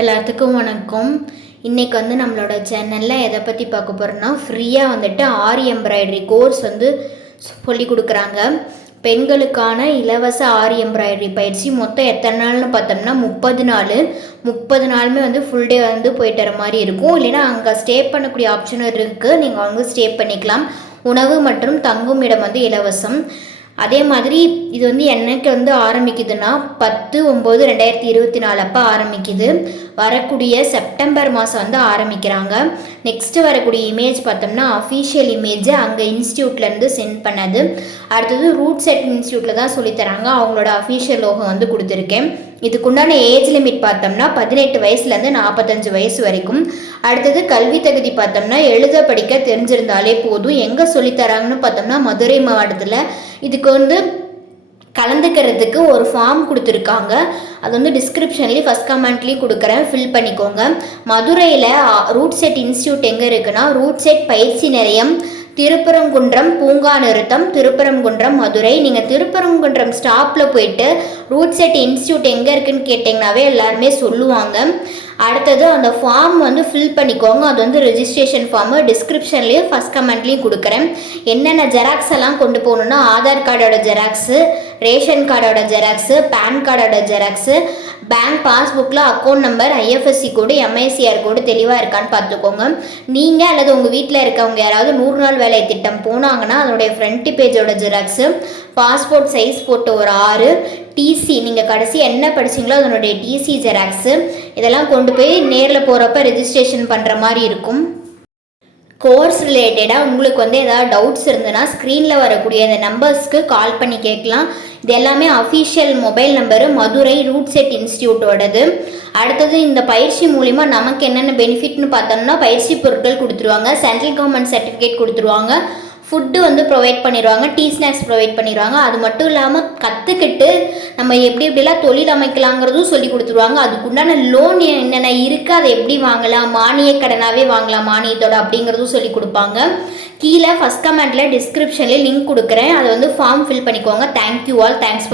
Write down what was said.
எல்லாத்துக்கும் வணக்கம். இன்றைக்கி நம்மளோட சேனலில் எதை பற்றி பார்க்க போகிறோன்னா, ஃப்ரீயாக ஆரி எம்ப்ராய்டரி கோர்ஸ் சொல்லி கொடுக்குறாங்க. பெண்களுக்கான இலவச ஆரி எம்ப்ராய்டரி பயிற்சி மொத்தம் எத்தனை நாள்னு பார்த்தோம்னா 30 நாள். 30 நாளுமே ஃபுல் டே போயிட்டு வர மாதிரி இருக்கும். இல்லைன்னா அங்கே ஸ்டே பண்ணக்கூடிய ஆப்ஷனும் இருக்குது. நீங்கள் ஸ்டே பண்ணிக்கலாம். உணவு மற்றும் தங்கும் இடம் இலவசம். அதே மாதிரி இது என்னைக்கு ஆரம்பிக்குதுன்னா 10/9/2024 அப்போ ஆரம்பிக்குது. வரக்கூடிய செப்டம்பர் மாதம் ஆரம்பிக்கிறாங்க. நெக்ஸ்ட்டு வரக்கூடிய இமேஜ் பார்த்தோம்னா அஃபீஷியல் இமேஜ் அங்கே இன்ஸ்டியூட்லேருந்து சென்ட் பண்ணது. அடுத்தது ரூட் செட் இன்ஸ்டியூட்டில் தான் சொல்லித்தராங்க. அவங்களோட அஃபீஷியல் லோகோ கொடுத்துருக்கேன். இதுக்குண்டான ஏஜ் லிமிட் பார்த்தோம்னா 18 வயசுலேருந்து 45 வயசு வரைக்கும். அடுத்தது கல்வி தகுதி பார்த்தோம்னா எழுத படிக்க தெரிஞ்சிருந்தாலே போதும். எங்கே சொல்லித்தராங்கன்னு பார்த்தோம்னா மதுரை மாவட்டத்தில். இதுக்கு கலந்துக்கிறதுக்கு ஒரு ஃபார்ம் கொடுத்துருக்காங்க. அது டிஸ்கிரிப்ஷன்லேயும் ஃபஸ்ட் கமெண்ட்லேயும் கொடுக்குறேன், ஃபில் பண்ணிக்கோங்க. மதுரையில் ரூட் செட் இன்ஸ்டியூட் எங்கே இருக்குன்னா, ரூட் செட் பயிற்சி நிலையம், திருப்பரங்குன்றம் பூங்கா நிறுத்தம், திருப்பரங்குன்றம் மதுரை. நீங்கள் திருப்பரங்குன்றம் ஸ்டாப்பில் போயிட்டு ரூட் செட் இன்ஸ்டியூட் எங்கே இருக்குதுன்னு கேட்டிங்கனாவே எல்லாருமே சொல்லுவாங்க. அடுத்தது அந்த ஃபார்ம் ஃபில் பண்ணிக்கோங்க. அது ரெஜிஸ்ட்ரேஷன் ஃபார்மு டிஸ்கிரிப்ஷன்லேயும் ஃபஸ்ட் கமெண்ட்லேயும் கொடுக்குறேன். என்னென்ன ஜெராக்ஸ் எல்லாம் கொண்டு போகணுன்னா, ஆதார் கார்டோட ஜெராக்ஸு, ரேஷன் கார்டோட ஜெராக்ஸு, பேன் கார்டோட ஜெராக்ஸு, பேங்க் பாஸ்புக்கில் account number, IFSC code, MICR code தெளிவாக இருக்கான்னு பார்த்துக்கோங்க. நீங்கள் அல்லது உங்கள் வீட்டில் இருக்கவங்க யாராவது 100 நாள் வேலை திட்டம் போனாங்கன்னா அதனுடைய ஃப்ரண்ட் பேஜோட ஜெராக்ஸு, பாஸ்போர்ட் சைஸ் போட்டு ஒரு 6, டிசி நீங்கள் கடைசி என்ன படிச்சிங்களோ அதனுடைய டிசி ஜெராக்ஸு, இதெல்லாம் கொண்டு போய் நேரில் போகிறப்ப ரெஜிஸ்ட்ரேஷன் பண்ணுற மாதிரி இருக்கும். கோர்ஸ் ரிலேட்டடாக உங்களுக்கு ஏதாவது டவுட்ஸ் இருந்ததுன்னா ஸ்க்ரீனில் வரக்கூடிய இந்த நம்பர்ஸ்க்கு கால் பண்ணி கேட்கலாம். இது எல்லாமே official mobile number, Madurai RUDSET இன்ஸ்டியூட்டோடது. அடுத்தது இந்த பயிற்சி மூலிமா நமக்கு என்னென்ன பெனிஃபிட்னு பார்த்தோம்னா, பயிற்சி பொருட்கள் கொடுத்துருவாங்க, சென்ட்ரல் கவர்மெண்ட் சர்டிஃபிகேட் கொடுத்துருவாங்க, ஃபுட்டு ப்ரொவைட் பண்ணிடுவாங்க, டீ ஸ்நாக்ஸ் ப்ரொவைட் பண்ணிடுவாங்க. அது மட்டும் இல்லாமல் கற்றுக்கிட்டு நம்ம எப்படிலாம் தொழில் அமைக்கலாங்கிறதும் சொல்லி கொடுத்துருவாங்க. அதுக்குண்டான லோன் என்னென்ன இருக்குது, அதை எப்படி வாங்கலாம், மானிய கடனாகவே வாங்கலாம் மானியத்தோட அப்படிங்கிறதும் சொல்லி கொடுப்பாங்க. கீழே ஃபஸ்ட் கமெண்ட்டில் டிஸ்கிரிப்ஷனில் லிங்க் கொடுக்குறேன். அதை ஃபார்ம் ஃபில் பண்ணிக்கோங்க. Thank you all. தேங்க்ஸ்.